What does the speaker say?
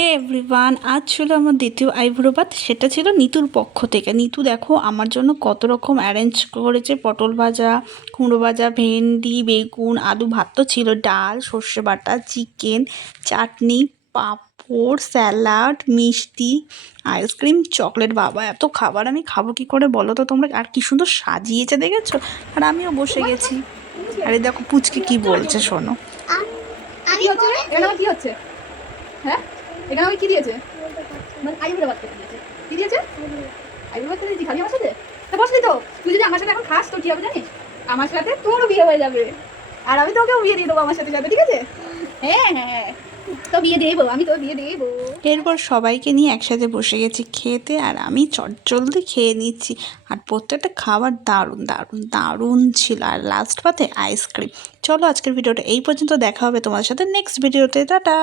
হে everyone, আজ ছিল আমার দ্বিতীয় আইবুড়ো ভাত। সেটা ছিল নিতুর পক্ষ থেকে। নিতু দেখো আমার জন্য কত রকম অ্যারেঞ্জ করেছে। পটল ভাজা, কুমড়ো ভাজা, ভেন্ডি, বেগুন, আলু, ভাত তো ছিল, ডাল, সর্ষে বাটা, চিকেন, চাটনি, পাঁপড়, স্যালাড, মিষ্টি, আইসক্রিম, চকলেট। বাবা এত খাবার আমি খাবো কি করে বলো তো তোমরা? আর কি সুন্দর সাজিয়েছে দেখেছো। আর আমিও বসে গেছি। আরে দেখো পুচকে কি বলছে শোনো। কি হচ্ছে? হ্যাঁ, এখানে ওই কি দিয়েছে? মানে আইবুড়ো ভাত খেতে দিয়েছে। কি দিয়েছে? আইবুড়ো ভাত খেতে দিয়েছি খালি আমার সাথে? তা বসলি তো। তুই যদি আমার সাথে এখন খাস তোর কি হবে জানিস? আমার সাথে তোরও বিয়ে হয়ে যাবে। আর আমি তোকেও বিয়ে দিয়ে দেবো আমার সাথে যাবে, ঠিক আছে? হ্যাঁ হ্যাঁ, তো বিয়ে দেবো, আমি তো বিয়ে দেবো। এরপর সবাইকে নিয়ে একসাথে বসে গেছি খেতে, আর আমি চটজলদি খেয়ে নিচ্ছি। আর প্রত্যেকটা খাবার দারুণ দারুণ দারুণ ছিল। আর লাস্ট পাতে আইসক্রিম। চলো আজকের ভিডিওটা এই পর্যন্ত, দেখা হবে তোমাদের সাথে নেক্সট ভিডিওতে। টাটা।